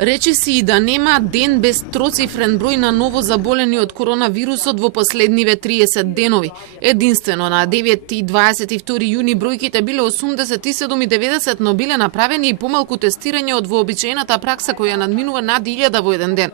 Речиси и да нема ден без троцифрен број на ново заболени од коронавирусот во последниве 30 денови. Единствено на 9 и 22 јуни бројките биле 87 и 90, но биле направени и помалку тестирање од вообичаената пракса која надминува над 1000 во еден ден.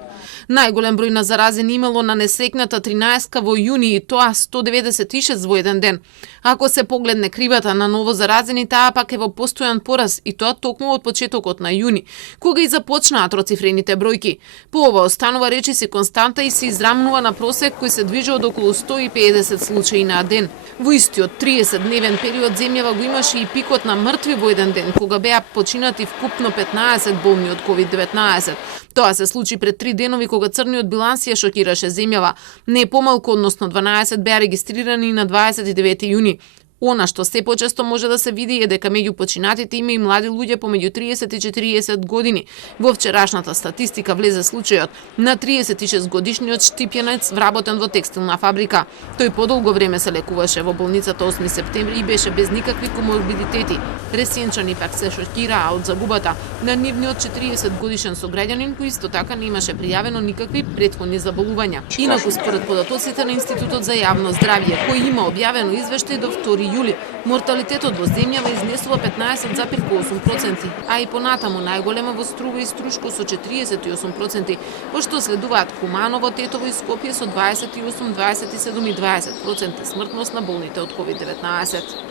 Најголем број на заразени имало на несекната 13 во јуни и тоа 196 во еден ден. Ако се погледне кривата на ново заразени, таа пак е во постојан пораз и тоа токму од почетокот на јуни, кога и започнаа троцифрените бројки. По ова останува речиси константа и се израмнува на просек кој се движи од околу 150 случаи на ден. Во истиот 30-дневен период земјава го имаше и пикот на мртви во еден ден, кога беа починати вкупно 15 болни од COVID-19. Тоа се случи пред 3 денови кога црниот биланс ја шокираше земјава. Не помалку, односно 12 беа регистрирани на 29 јуни. Она што се почесто може да се види е дека меѓу починатите има и млади луѓе помеѓу 30 и 40 години. Во вчерашната статистика влезе случајот на 36 годишниот штипјанец вработен во текстилна фабрика. Тој подолго време се лекуваше во болницата 8 септември и беше без никакви коморбидитети. Ресенчани пак се шокираа од загубата на нивниот 40 годишен сограѓанин кој исто така немаше пријавено никакви претходни заболувања. Инаку според податоците на Институтот за јавно здравје, кој има објавено извештај до 2 јули, морталитетот во земјава изнесува 15,8%, а и понатаму најголема во Струва и Струшко со 48%, во што следуваат Куманово, Тетово и Скопје со 28, 27 и 20% смртност на болните од COVID-19.